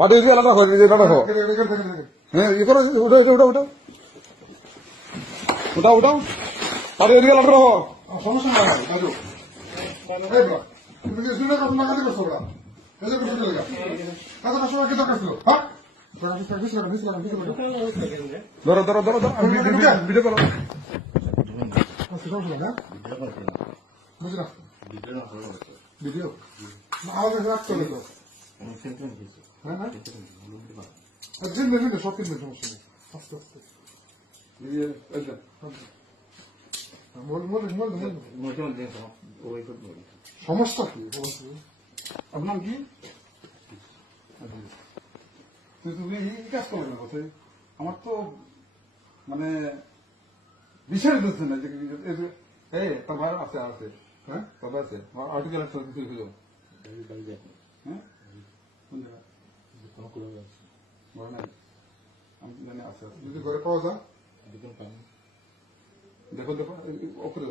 পাঠিয়ে দিয়ে আলাদা হয়ে এটা রাখো হ্যাঁ ইয়ে করো ওটা ওটা ওটা ওটা ওটা পাঠিয়ে দিয়ে আলাদা রাখো সমস্যা নাই রাজু তুমি কি শুনে কথা না কাটে করছো ওটা এই যে করছো লাগা কাছে কাছে কি দরকার ছিল হ্যাঁ ধরো ধরো ধরো ধরো ভিডিও করো বুঝলাম ভিডিও আমাদের রাখতে হবে তো হ্যাঁ না সব কিনবেন সমস্যা নেই আস্তে আস্তে সমস্যা কি আপনার কি তুমি কাজ করবে না কোথায় আমার তো মানে বিষয় বুঝছে না যে তোর ভাই আছে আছে হ্যাঁ কথা আছে আর্টিকেল আছে হ্যাঁ কোন জায়গা আমি জানি আছে যদি ঘরে পাওয়া যায় দেখো দেখো ওপরে